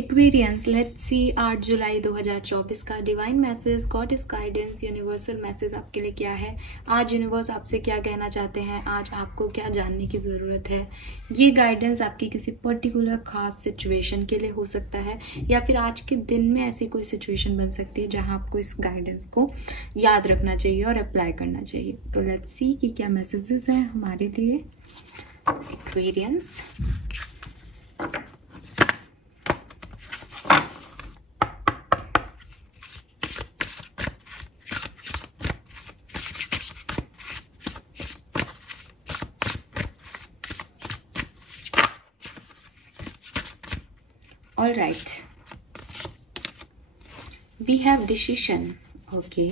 Aquarians, let's see 8 जुलाई 2024 का divine message, goddess guidance, universal message आपके लिए क्या है। आज यूनिवर्स आपसे क्या कहना चाहते हैं, आज आपको क्या जानने की ज़रूरत है। ये गाइडेंस आपकी किसी पर्टिकुलर खास सिचुएशन के लिए हो सकता है, या फिर आज के दिन में ऐसी कोई सिचुएशन बन सकती है जहां आपको इस गाइडेंस को याद रखना चाहिए और अप्लाई करना चाहिए। तो लेट्स सी कि क्या मैसेजेस हैं हमारे लिए Aquarians. All right, we have decision. Okay,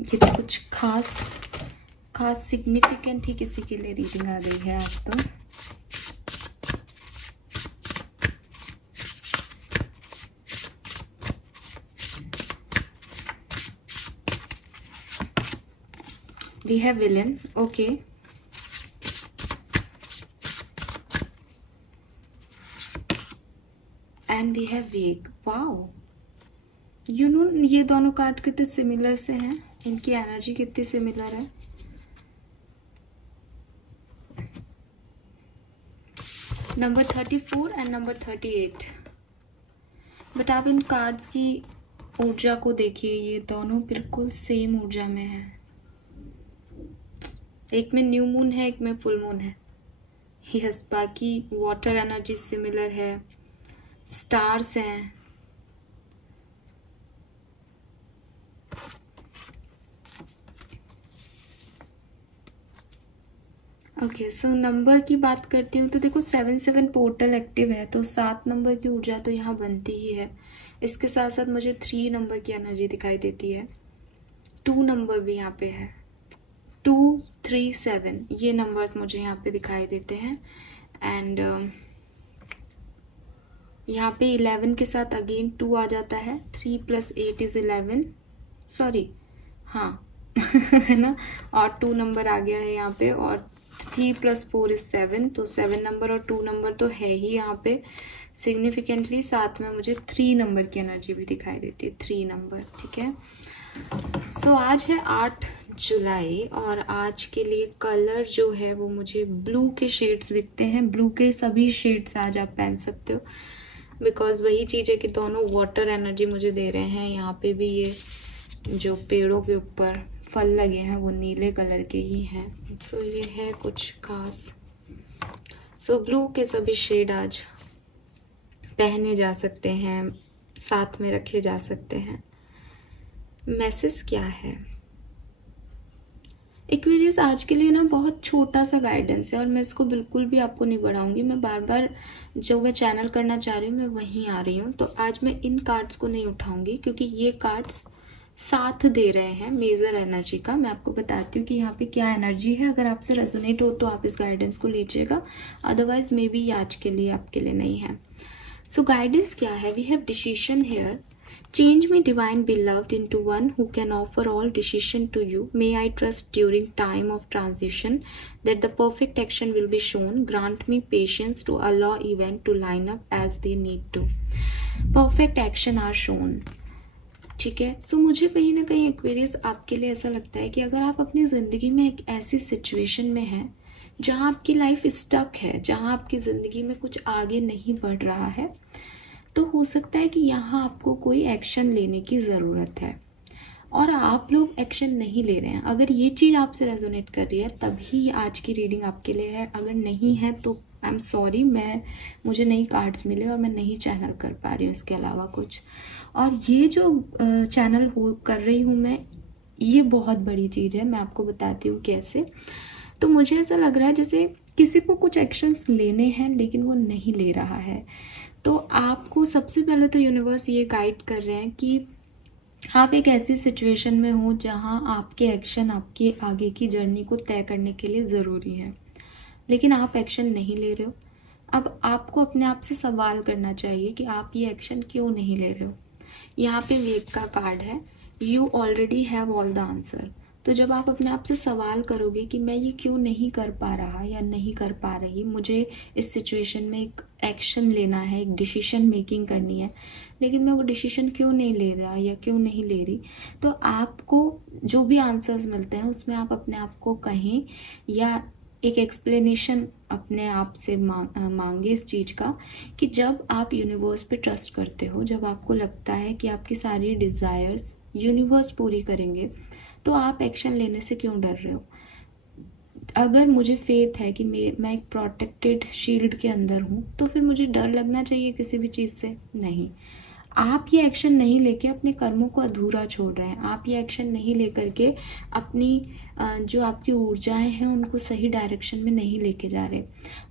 ये तो कुछ खास सिग्निफिकेंट ही किसी के लिए रीडिंग आ गई है आज तो। We have villain. Okay. And we have vague. Wow, you know ये दोनों कार्ड कितने सिमिलर से हैं, इनकी एनर्जी कितनी सिमिलर है। Number 34 and number 38। बट आप इन कार्ड्स की ऊर्जा को देखिए, ये दोनों बिल्कुल सेम ऊर्जा में है। एक में न्यू मून है, एक में फुल मून है। यस, बाकी वाटर एनर्जी सिमिलर है, स्टार्स हैं। ओके, सो नंबर की बात करती हूँ तो देखो 7 पोर्टल एक्टिव है, तो 7 नंबर की ऊर्जा तो यहाँ बनती ही है। इसके साथ साथ मुझे 3 नंबर की एनर्जी दिखाई देती है। 2 नंबर भी यहाँ पे है, 2, 3, 7 ये नंबर्स मुझे यहाँ पे दिखाई देते हैं। एंड यहाँ पे 11 के साथ अगेन 2 आ जाता है। 3 + 8 = 11, सॉरी हाँ है ना, और 2 नंबर आ गया है यहाँ पे, और 3 + 4 = 7, तो 7 नंबर और 2 नंबर तो है ही यहाँ पे सिग्निफिकेंटली। साथ में मुझे 3 नंबर की एनर्जी भी दिखाई देती है, 3 नंबर। ठीक है, सो आज है 8 जुलाई और आज के लिए कलर जो है वो मुझे ब्लू के शेड्स दिखते हैं। ब्लू के सभी शेड्स आज आप पहन सकते हो, बिकॉज वही चीज है कि दोनों वाटर एनर्जी मुझे दे रहे हैं। यहाँ पे भी ये जो पेड़ों के ऊपर फल लगे हैं वो नीले कलर के ही हैं। सो ये है कुछ खास। सो ब्लू के सभी शेड आज पहने जा सकते हैं, साथ में रखे जा सकते हैं। मैसेज क्या है एक्वेरियस आज के लिए ना, बहुत छोटा सा गाइडेंस है और मैं इसको बिल्कुल भी आपको नहीं बढ़ाऊंगी। मैं बार बार जो मैं चैनल करना चाह रही हूँ मैं वहीं आ रही हूँ, तो आज मैं इन कार्ड्स को नहीं उठाऊंगी क्योंकि ये कार्ड्स साथ दे रहे हैं मेजर एनर्जी का। मैं आपको बताती हूँ कि यहाँ पे क्या एनर्जी है। अगर आपसे रेजोनेट हो तो आप इस गाइडेंस को लीजिएगा, अदरवाइज मे बी आज के लिए आपके लिए नहीं है। सो गाइडेंस क्या है, we have decision here. Change me, divine beloved, into one who can offer all decision to you. May I trust during time of transition that the perfect action will be shown. Grant me patience to allow event to line up as they need to. Perfect action are shown. ठीक है, सो मुझे कहीं ना कहीं Aquarius आपके लिए ऐसा लगता है कि अगर आप अपनी जिंदगी में एक ऐसी सिचुएशन में हैं जहां आपकी लाइफ स्टक है, जहां आपकी जिंदगी में कुछ आगे नहीं बढ़ रहा है, तो हो सकता है कि यहाँ आपको कोई एक्शन लेने की ज़रूरत है और आप लोग एक्शन नहीं ले रहे हैं। अगर ये चीज़ आपसे रेजोनेट कर रही है तभी आज की रीडिंग आपके लिए है, अगर नहीं है तो आई एम सॉरी, मुझे नई कार्ड्स मिले और मैं नहीं चैनल कर पा रही हूँ इसके अलावा कुछ। और ये जो चैनल कर रही हूँ मैं, ये बहुत बड़ी चीज़ है, मैं आपको बताती हूँ कैसे। तो मुझे ऐसा लग रहा है जैसे किसी को कुछ एक्शंस लेने हैं लेकिन वो नहीं ले रहा है। तो आपको सबसे पहले तो यूनिवर्स ये गाइड कर रहे हैं कि आप एक ऐसी सिचुएशन में हो जहां आपके एक्शन आपके आगे की जर्नी को तय करने के लिए ज़रूरी है, लेकिन आप एक्शन नहीं ले रहे हो। अब आपको अपने आप से सवाल करना चाहिए कि आप ये एक्शन क्यों नहीं ले रहे हो। यहाँ पे वेग का कार्ड है, you already have all the answer. तो जब आप अपने आप से सवाल करोगे कि मैं ये क्यों नहीं कर पा रहा या नहीं कर पा रही, मुझे इस सिचुएशन में एक एक्शन लेना है, एक डिसीजन मेकिंग करनी है, लेकिन मैं वो डिसीजन क्यों नहीं ले रहा या क्यों नहीं ले रही, तो आपको जो भी आंसर्स मिलते हैं उसमें आप अपने आप को कहें या एक एक्सप्लेनेशन अपने आप से मांगे इस चीज़ का कि जब आप यूनिवर्स पे ट्रस्ट करते हो, जब आपको लगता है कि आपकी सारी डिज़ायर्स यूनिवर्स पूरी करेंगे, तो आप एक्शन लेने से क्यों डर रहे हो। अगर मुझे फेथ है कि मैं एक प्रोटेक्टेड शील्ड के अंदर हूँ, तो फिर मुझे डर लगना चाहिए किसी भी चीज़ से? नहीं। आप ये एक्शन नहीं लेके अपने कर्मों को अधूरा छोड़ रहे हैं, आप ये एक्शन नहीं लेकर के अपनी जो आपकी ऊर्जाएं हैं उनको सही डायरेक्शन में नहीं लेके जा रहे,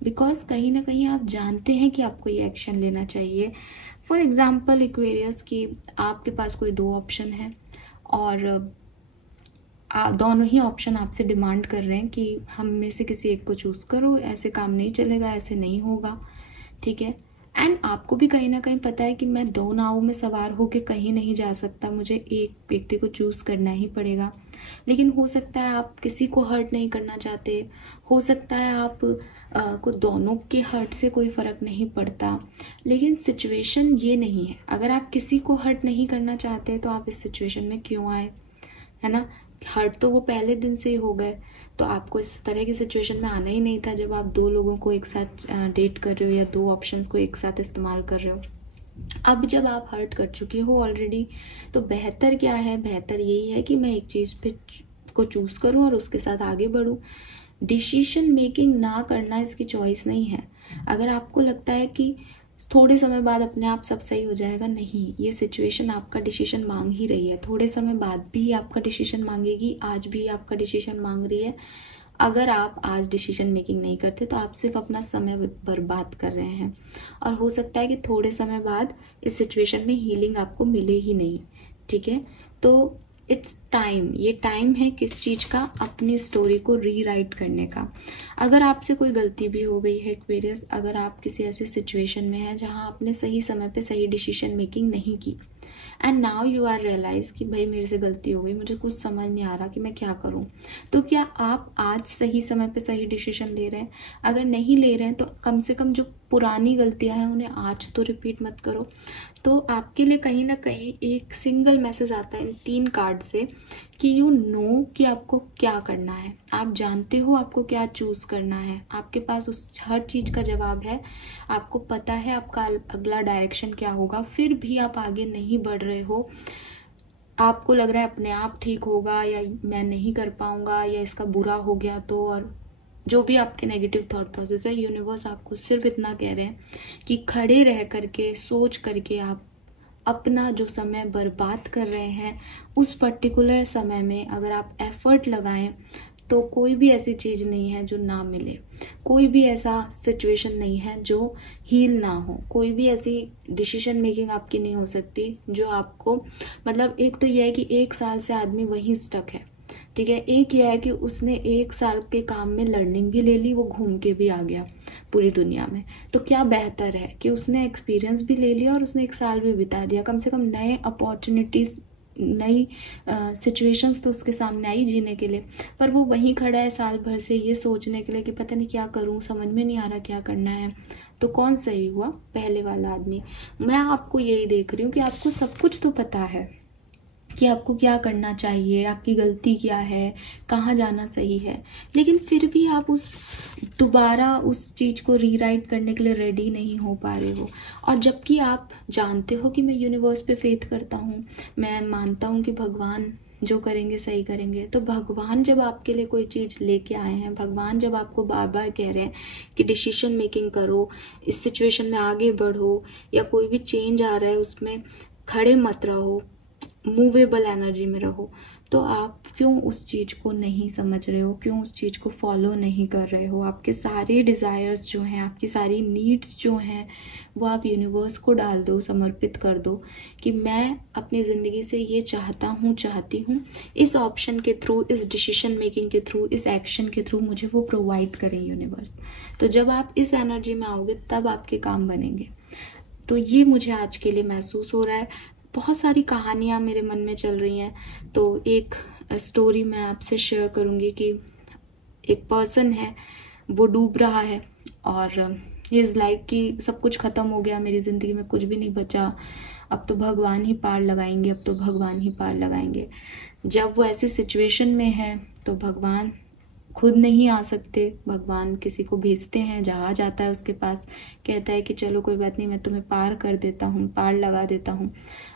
बिकॉज कहीं ना कहीं आप जानते हैं कि आपको ये एक्शन लेना चाहिए। फॉर एग्जाम्पल एक्वेरियस, कि आपके पास कोई दो ऑप्शन है और दोनों ही ऑप्शन आपसे डिमांड कर रहे हैं कि हम में से किसी एक को चूज करो, ऐसे काम नहीं चलेगा, ऐसे नहीं होगा, ठीक है। एंड आपको भी कहीं ना कहीं पता है कि मैं दो नावों में सवार होकर कहीं नहीं जा सकता, मुझे एक व्यक्ति को चूज करना ही पड़ेगा। लेकिन हो सकता है आप किसी को हर्ट नहीं करना चाहते, हो सकता है आप को दोनों के हर्ट से कोई फर्क नहीं पड़ता, लेकिन सिचुएशन ये नहीं है। अगर आप किसी को हर्ट नहीं करना चाहते तो आप इस सिचुएशन में क्यों आए, है ना। हर्ट तो वो पहले दिन से ही हो गए, तो आपको इस तरह की सिचुएशन में आना ही नहीं था जब आप दो लोगों को एक साथ डेट कर रहे हो या दो ऑप्शंस को एक साथ इस्तेमाल कर रहे हो। अब जब आप हर्ट कर चुके हो ऑलरेडी, तो बेहतर क्या है, बेहतर यही है कि मैं एक चीज़ पे को चूज करूं और उसके साथ आगे बढ़ूं। डिसीजन मेकिंग ना करना इसकी चॉइस नहीं है। अगर आपको लगता है कि थोड़े समय बाद अपने आप सब सही हो जाएगा, नहीं, ये सिचुएशन आपका डिसीजन मांग ही रही है, थोड़े समय बाद भी आपका डिसीजन मांगेगी, आज भी आपका डिसीजन मांग रही है। अगर आप आज डिसीजन मेकिंग नहीं करते तो आप सिर्फ अपना समय बर्बाद कर रहे हैं, और हो सकता है कि थोड़े समय बाद इस सिचुएशन में हीलिंग आपको मिले ही नहीं, ठीक है। तो इट्स टाइम, ये टाइम है किस चीज़ का, अपनी स्टोरी को रीराइट करने का। अगर आपसे कोई गलती भी हो गई है एक्वेरियस, अगर आप किसी ऐसी सिचुएशन में हैं जहां आपने सही समय पे सही डिसीजन मेकिंग नहीं की, and now you are realise कि भाई मेरे से गलती हो गई, मुझे कुछ समझ नहीं आ रहा कि मैं क्या करूं, तो क्या आप आज सही समय पे सही डिसीजन ले रहे हैं? अगर नहीं ले रहे हैं तो कम से कम जो पुरानी गलतियां हैं उन्हें आज तो रिपीट मत करो। तो आपके लिए कहीं ना कहीं एक सिंगल मैसेज आता है इन 3 कार्ड से कि यू नो कि आपको क्या करना है, आप जानते हो आपको क्या चूज करना है, आपके पास उस हर चीज का जवाब है, आपको पता है आपका अगला डायरेक्शन क्या होगा, फिर भी आप आगे नहीं बढ़ रहे हो। आपको लग रहा है अपने आप ठीक होगा या मैं नहीं कर पाऊंगा या इसका बुरा हो गया तो, और जो भी आपके नेगेटिव थॉट प्रोसेस है, यूनिवर्स आपको सिर्फ इतना कह रहे हैं कि खड़े रह करके सोच करके आप अपना जो समय बर्बाद कर रहे हैं, उस पर्टिकुलर समय में अगर आप एफर्ट लगाएं तो कोई भी ऐसी चीज़ नहीं है जो ना मिले, कोई भी ऐसा सिचुएशन नहीं है जो हील ना हो, कोई भी ऐसी डिसीजन मेकिंग आपकी नहीं हो सकती जो आपको, मतलब एक तो यह है कि 1 साल से आदमी वहीं स्टक है, ठीक है। एक यह है कि उसने 1 साल के काम में लर्निंग भी ले ली, वो घूम के भी आ गया पूरी दुनिया में, तो क्या बेहतर है कि उसने एक्सपीरियंस भी ले लिया और उसने 1 साल भी बिता दिया, कम से कम नए अपॉर्चुनिटीज, नई सिचुएशंस तो उसके सामने आई जीने के लिए, पर वो वहीं खड़ा है साल भर से ये सोचने के लिए कि पता नहीं क्या करूं, समझ में नहीं आ रहा क्या करना है। तो कौन सही हुआ, पहले वाला आदमी। मैं आपको यही देख रही हूँ कि आपको सब कुछ तो पता है कि आपको क्या करना चाहिए, आपकी गलती क्या है, कहाँ जाना सही है, लेकिन फिर भी आप दोबारा उस चीज को रीराइट करने के लिए रेडी नहीं हो पा रहे हो। और जबकि आप जानते हो कि मैं यूनिवर्स पे फेथ करता हूँ, मैं मानता हूँ कि भगवान जो करेंगे सही करेंगे, तो भगवान जब आपके लिए कोई चीज लेके आए हैं, भगवान जब आपको बार बार कह रहे हैं कि डिसीजन मेकिंग करो, इस सिचुएशन में आगे बढ़ो, या कोई भी चेंज आ रहा है उसमें खड़े मत रहो, मूवेबल एनर्जी में रहो, तो आप क्यों उस चीज को नहीं समझ रहे हो, क्यों उस चीज को फॉलो नहीं कर रहे हो। आपके सारे डिजायर्स जो हैं, आपकी सारी नीड्स जो हैं, वो आप यूनिवर्स को डाल दो, समर्पित कर दो कि मैं अपनी जिंदगी से ये चाहता हूँ, चाहती हूँ, इस ऑप्शन के थ्रू, इस डिसीजन मेकिंग के थ्रू, इस एक्शन के थ्रू मुझे वो प्रोवाइड करें यूनिवर्स। तो जब आप इस एनर्जी में आओगे तब आपके काम बनेंगे। तो ये मुझे आज के लिए महसूस हो रहा है। बहुत सारी कहानियाँ मेरे मन में चल रही हैं। तो एक स्टोरी मैं आपसे शेयर करूँगी कि एक पर्सन है, वो डूब रहा है और हिज लाइफ की सब कुछ ख़त्म हो गया, मेरी ज़िंदगी में कुछ भी नहीं बचा, अब तो भगवान ही पार लगाएंगे, अब तो भगवान ही पार लगाएंगे। जब वो ऐसी सिचुएशन में है तो भगवान खुद नहीं आ सकते, भगवान किसी को भेजते हैं, जहाज आता है उसके पास, कहता है कि चलो कोई बात नहीं, मैं तुम्हें पार कर देता हूँ, पार लगा देता हूँ,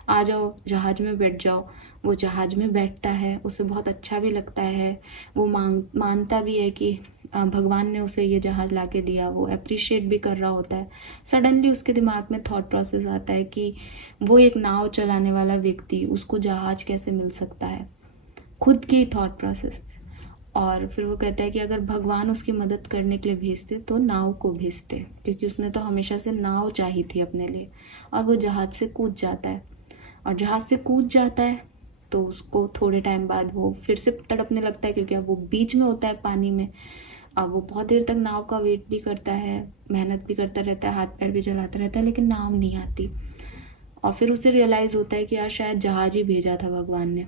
आ जाओ जहाज में बैठ जाओ। वो जहाज में बैठता है, उसे बहुत अच्छा भी लगता है, वो मानता भी है कि भगवान ने उसे ये जहाज ला के दिया, वो अप्रिशिएट भी कर रहा होता है। सडनली उसके दिमाग में थॉट प्रोसेस आता है कि वो एक नाव चलाने वाला व्यक्ति, उसको जहाज कैसे मिल सकता है, खुद की थॉट प्रोसेस। और फिर वो कहता है कि अगर भगवान उसकी मदद करने के लिए भेजते तो नाव को भेजते, क्योंकि उसने तो हमेशा से नाव चाहिए थी अपने लिए। और वो जहाज से कूद जाता है, और जहाज से कूद जाता है तो उसको थोड़े टाइम बाद वो फिर से तड़पने लगता है, क्योंकि अब वो बीच में होता है पानी में। अब वो बहुत देर तक नाव का वेट भी करता है, मेहनत भी करता रहता है, हाथ पैर भी चलाता रहता है, लेकिन नाव नहीं आती। और फिर उसे रियलाइज होता है कि यार शायद जहाज ही भेजा था भगवान ने।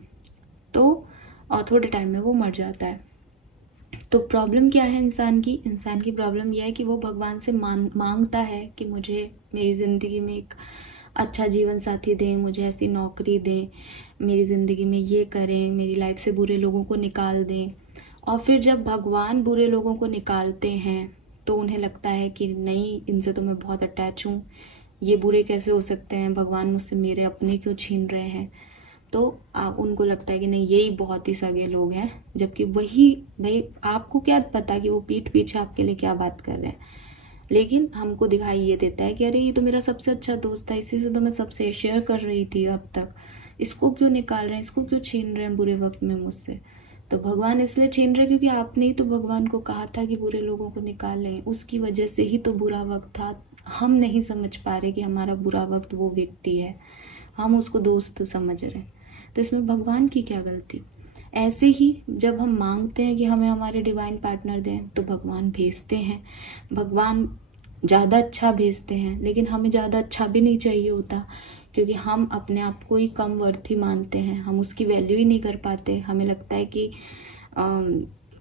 तो और थोड़े टाइम में वो मर जाता है। तो प्रॉब्लम क्या है इंसान की प्रॉब्लम यह है कि वो भगवान से मांगता है कि मुझे मेरी ज़िंदगी में एक अच्छा जीवन साथी दें, मुझे ऐसी नौकरी दें, मेरी ज़िंदगी में ये करें, मेरी लाइफ से बुरे लोगों को निकाल दें। और फिर जब भगवान बुरे लोगों को निकालते हैं तो उन्हें लगता है कि नहीं, इनसे तो मैं बहुत अटैच हूँ, ये बुरे कैसे हो सकते हैं, भगवान मुझसे मेरे अपने क्यों छीन रहे हैं। तो उनको लगता है कि नहीं, यही बहुत ही सगे लोग हैं, जबकि वही भाई आपको क्या पता कि वो पीठ पीछे आपके लिए क्या बात कर रहे हैं। लेकिन हमको दिखाई ये देता है कि अरे ये तो मेरा सबसे अच्छा दोस्त था, इसी से तो मैं सबसे शेयर कर रही थी अब तक, इसको क्यों निकाल रहे हैं, इसको क्यों छीन रहे हैं बुरे वक्त में मुझसे। तो भगवान इसलिए छीन रहे क्योंकि आपने ही तो भगवान को कहा था कि बुरे लोगों को निकालें, उसकी वजह से ही तो बुरा वक्त था। हम नहीं समझ पा रहे कि हमारा बुरा वक्त वो व्यक्ति है, हम उसको दोस्त समझ रहे हैं। तो इसमें भगवान की क्या गलती। ऐसे ही जब हम मांगते हैं कि हमें हमारे डिवाइन पार्टनर दें तो भगवान भेजते हैं, भगवान ज़्यादा अच्छा भेजते हैं, लेकिन हमें ज़्यादा अच्छा भी नहीं चाहिए होता, क्योंकि हम अपने आप को ही कम वर्थी मानते हैं, हम उसकी वैल्यू ही नहीं कर पाते। हमें लगता है कि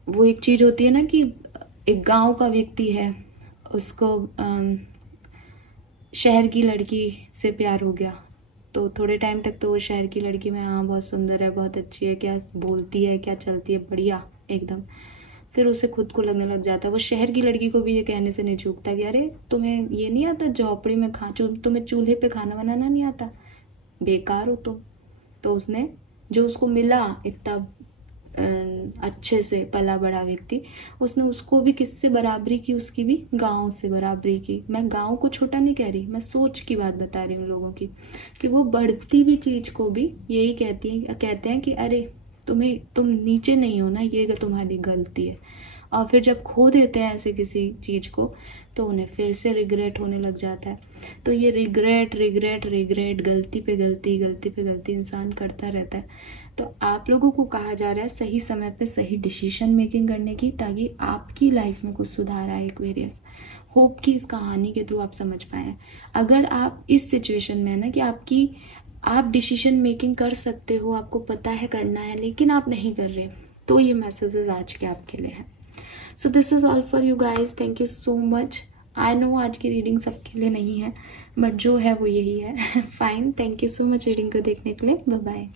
वो एक चीज़ होती है ना कि एक गांव का व्यक्ति है, उसको शहर की लड़की से प्यार हो गया, तो थोड़े टाइम तक तो वो शहर की लड़की में हाँ बहुत सुंदर है, बहुत अच्छी है, क्या बोलती है, क्या चलती है, बढ़िया एकदम। फिर उसे खुद को लगने लग जाता है, वो शहर की लड़की को भी ये कहने से नहीं चूकता कि अरे तुम्हें ये नहीं आता झोपड़ी में तुम्हें चूल्हे पे खाना बनाना नहीं आता, बेकार हो तुम। तो उसने जो उसको मिला इतना अच्छे से पला बड़ा व्यक्ति, उसने उसको भी किससे बराबरी की, उसकी भी गांव से बराबरी की। मैं गांव को छोटा नहीं कह रही, मैं सोच की बात बता रही हूँ लोगों की, कि वो बढ़ती हुई चीज को भी यही कहते हैं कि अरे तुम नीचे नहीं हो ना, ये तुम्हारी गलती है। और फिर जब खो देते हैं ऐसे किसी चीज को तो उन्हें फिर से रिग्रेट होने लग जाता है। तो ये रिग्रेट रिग्रेट रिग्रेट, गलती पे गलती इंसान करता रहता है। तो आप लोगों को कहा जा रहा है सही समय पे सही डिसीजन मेकिंग करने की, ताकि आपकी लाइफ में कुछ सुधार आए। एक्वेरियस, होप कि इस कहानी के थ्रू आप समझ पाए। अगर आप इस सिचुएशन में है ना कि आप डिसीजन मेकिंग कर सकते हो, आपको पता है करना है, लेकिन आप नहीं कर रहे, तो ये मैसेजेस आज के आपके लिए हैं। So this is all for you guys, thank you so much. I know आज की रीडिंग सबके लिए नहीं है, बट जो है वो यही है। Fine, thank you so much reading को देखने के लिए, बाय बाय।